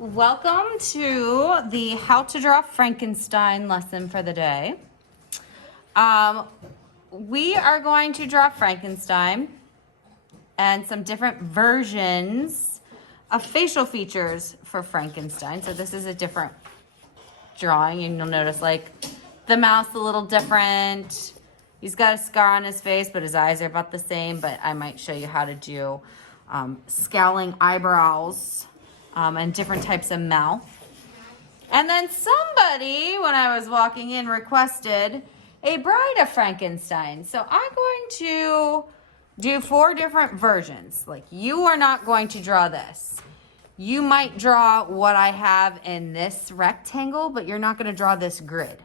Welcome to the How to Draw Frankenstein lesson for the day. We are going to draw Frankenstein and some different versions of facial features for Frankenstein. So this is a different drawing, and you'll notice like the mouth's a little different. He's got a scar on his face, but his eyes are about the same. But I might show you how to do scowling eyebrows and different types of mouth. And then somebody, when I was walking in, requested a Bride of Frankenstein. So I'm going to do 4 different versions. Like, you are not going to draw this. You might draw what I have in this rectangle, but you're not going to draw this grid.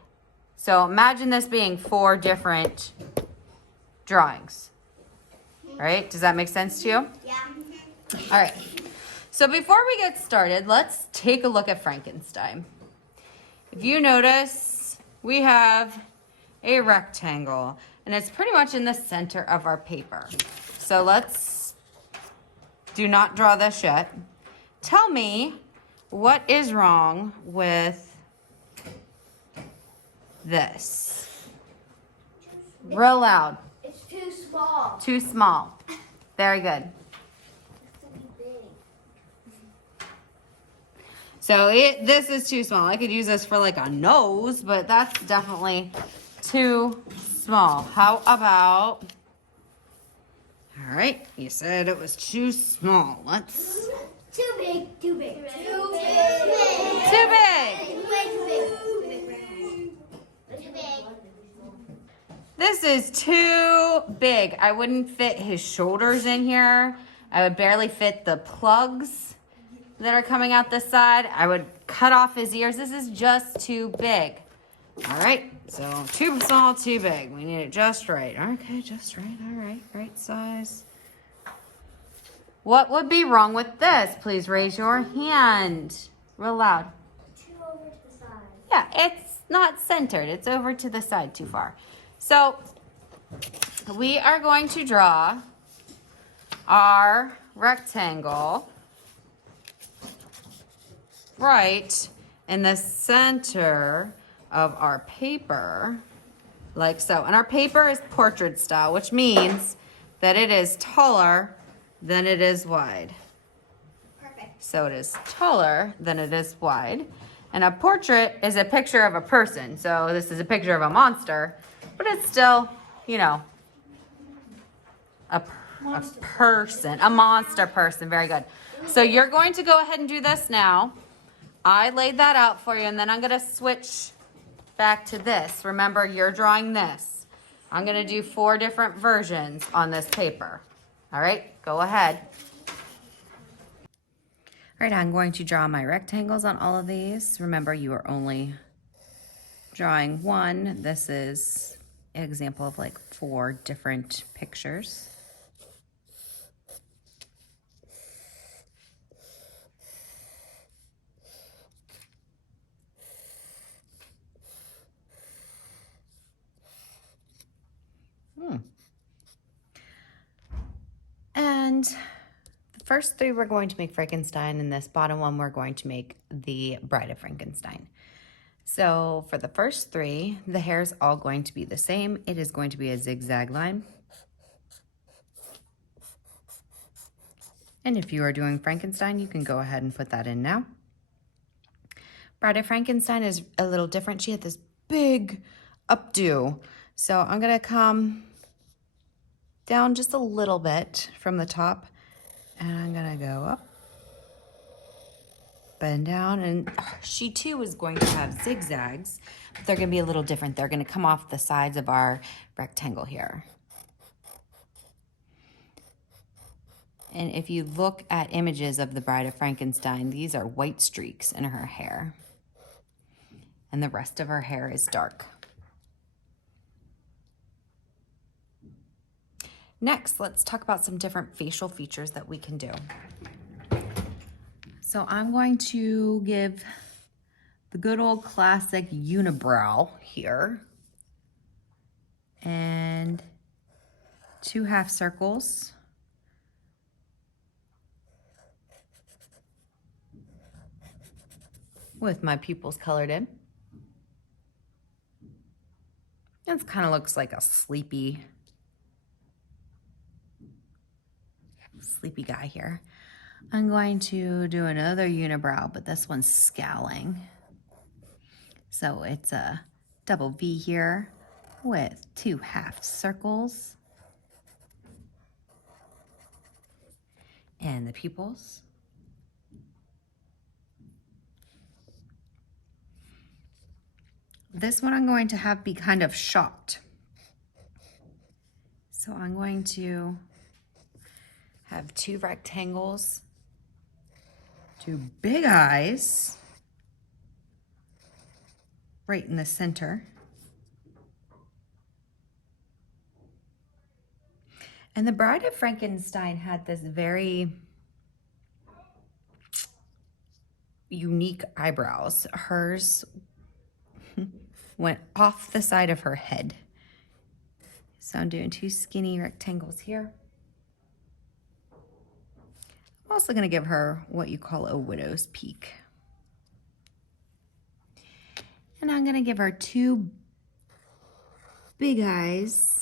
So imagine this being 4 different drawings. All right? Does that make sense to you? Yeah. All right. So before we get started, let's take a look at Frankenstein. If you notice, we have a rectangle, and it's pretty much in the center of our paper. So let's do not draw this yet. Tell me what is wrong with this. Real loud. It's too small. Too small. Very good. So this is too small. I could use this for like a nose, but that's definitely too small. How about, all right, you said it was too small. Let's. Too big. Too big. Too big. Too big. Too big. This is too big. I wouldn't fit his shoulders in here. I would barely fit the plugs that are coming out this side. I would cut off his ears. This is just too big. All right, so too small, too big. We need it just right. Okay, just right. All right, right size. What would be wrong with this? Please raise your hand. Real loud. Too over to the side. Yeah, it's not centered. It's over to the side too far. So we are going to draw our rectangle right in the center of our paper, like so. And our paper is portrait style, which means that it is taller than it is wide. Perfect. So it is taller than it is wide. And a portrait is a picture of a person. So this is a picture of a monster, but it's still, you know, a person, a monster person. Very good. So you're going to go ahead and do this now. I laid that out for you, and then I'm going to switch back to this. Remember, you're drawing this. I'm going to do 4 different versions on this paper. All right, go ahead. All right, I'm going to draw my rectangles on all of these. Remember, you are only drawing one. This is an example of like 4 different pictures. And the first 3 we're going to make Frankenstein, and this bottom one we're going to make the Bride of Frankenstein. So for the first 3, the hair is all going to be the same. It is going to be a zigzag line. And if you are doing Frankenstein, you can go ahead and put that in now. Bride of Frankenstein is a little different. She had this big updo. So I'm going to come down just a little bit from the top, and I'm gonna go up and down, and she too is going to have zigzags, but they're gonna be a little different. They're gonna come off the sides of our rectangle here. And if you look at images of the Bride of Frankenstein, these are white streaks in her hair, and the rest of her hair is dark. Next, let's talk about some different facial features that we can do. So I'm going to give the good old classic unibrow here, and 2 half circles. with my pupils colored in. It kind of looks like a sleepy guy here. I'm going to do another unibrow, but this one's scowling. So it's a double V here with 2 half circles. And the pupils. This one I'm going to have be kind of shocked. So I'm going to have 2 rectangles, 2 big eyes right in the center. And the Bride of Frankenstein had this very unique eyebrows. Hers went off the side of her head. So I'm doing 2 skinny rectangles here. I'm also going to give her what you call a widow's peak. And I'm going to give her 2 big eyes.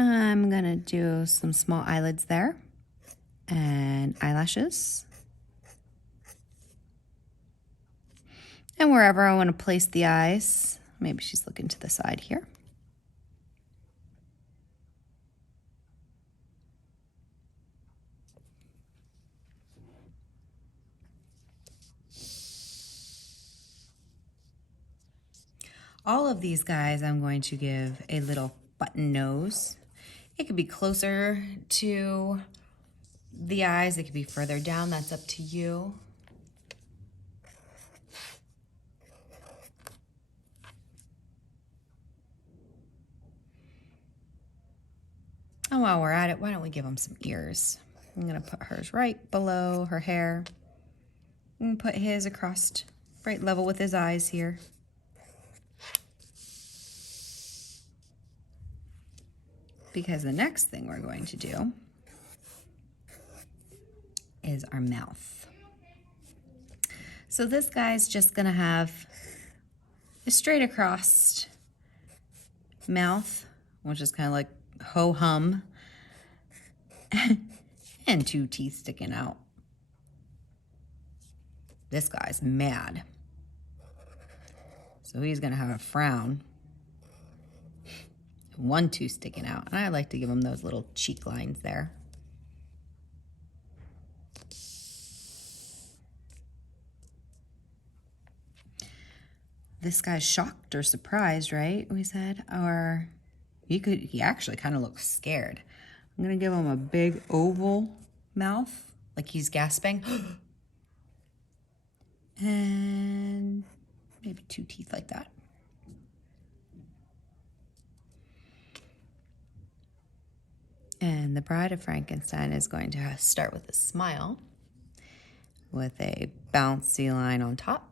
I'm going to do some small eyelids there and eyelashes. And wherever I want to place the eyes, maybe she's looking to the side here. All of these guys I'm going to give a little button nose. It could be closer to the eyes, it could be further down, that's up to you. And while we're at it, why don't we give them some ears? I'm gonna put hers right below her hair and put his across right level with his eyes here. Because the next thing we're going to do is our mouth. So this guy's just gonna have a straight across mouth, which is kind of like ho-hum, and 2 teeth sticking out. This guy's mad. So he's gonna have a frown. 1 tooth sticking out. And I like to give him those little cheek lines there. This guy's shocked or surprised, right? We said, or he actually kind of looks scared. I'm gonna give him a big oval mouth, like he's gasping. And maybe 2 teeth like that. And the Bride of Frankenstein is going to start with a smile with a bouncy line on top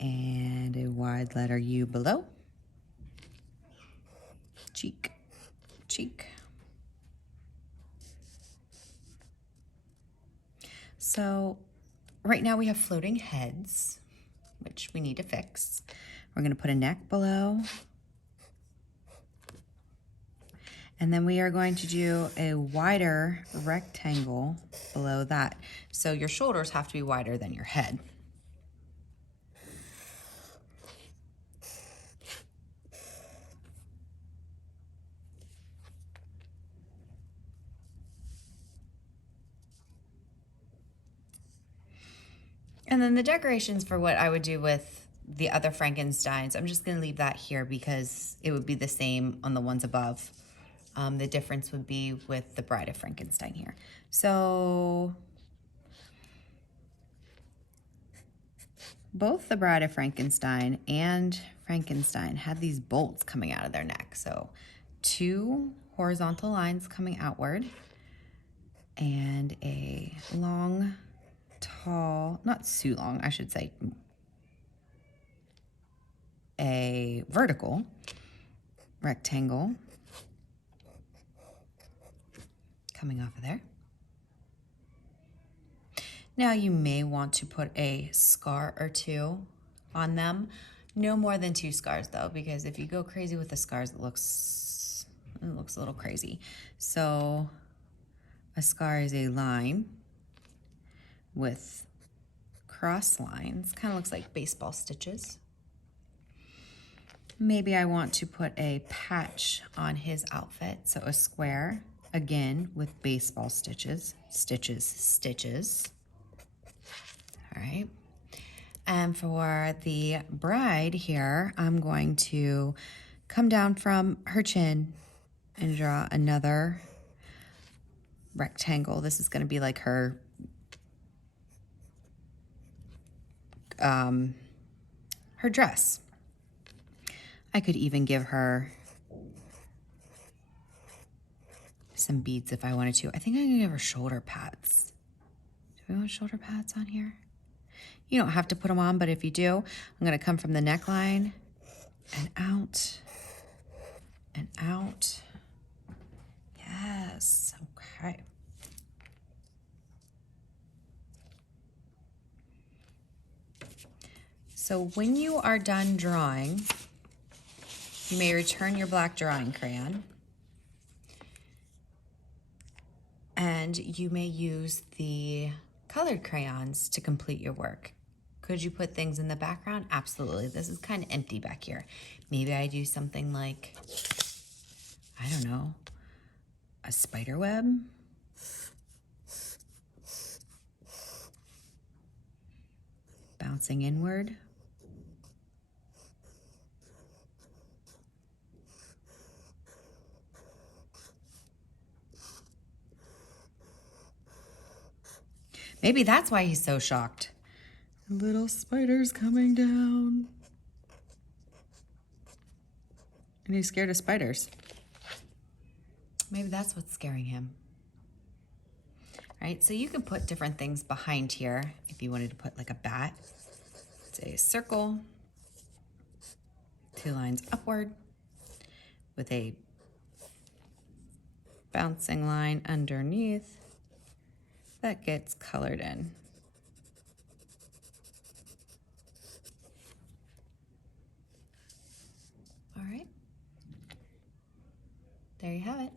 and a wide letter U below. Cheek, cheek. So right now we have floating heads, which we need to fix. We're going to put a neck below. And then we are going to do a wider rectangle below that. So your shoulders have to be wider than your head. And then the decorations for what I would do with the other Frankensteins, I'm just going to leave that here because it would be the same on the ones above. The difference would be with the Bride of Frankenstein here. So both the Bride of Frankenstein and Frankenstein had these bolts coming out of their neck. So 2 horizontal lines coming outward and a long, tall, not too long, I should say, a vertical rectangle coming off of there. Now you may want to put a scar or two on them. No more than 2 scars though, because if you go crazy with the scars, it looks a little crazy. So a scar is a line with cross lines, kind of looks like baseball stitches. Maybe I want to put a patch on his outfit, so a square, again, with baseball stitches, stitches, stitches. All right. And for the bride here, I'm going to come down from her chin and draw another rectangle. This is going to be like her her dress. I could even give her some beads if I wanted to. I think I'm gonna give her shoulder pads. Do we want shoulder pads on here? You don't have to put them on, but if you do, I'm gonna come from the neckline and out and out. Yes, okay. So when you are done drawing, you may return your black drawing crayon and you may use the colored crayons to complete your work. Could you put things in the background? Absolutely. This is kind of empty back here. Maybe I do something like, I don't know, a spider web. Bouncing inward. Maybe that's why he's so shocked. Little spiders coming down. And he's scared of spiders. Maybe that's what's scaring him. Right, so you can put different things behind here if you wanted to put like a bat. It's a circle, 2 lines upward with a bouncing line underneath that gets colored in. All right, there you have it.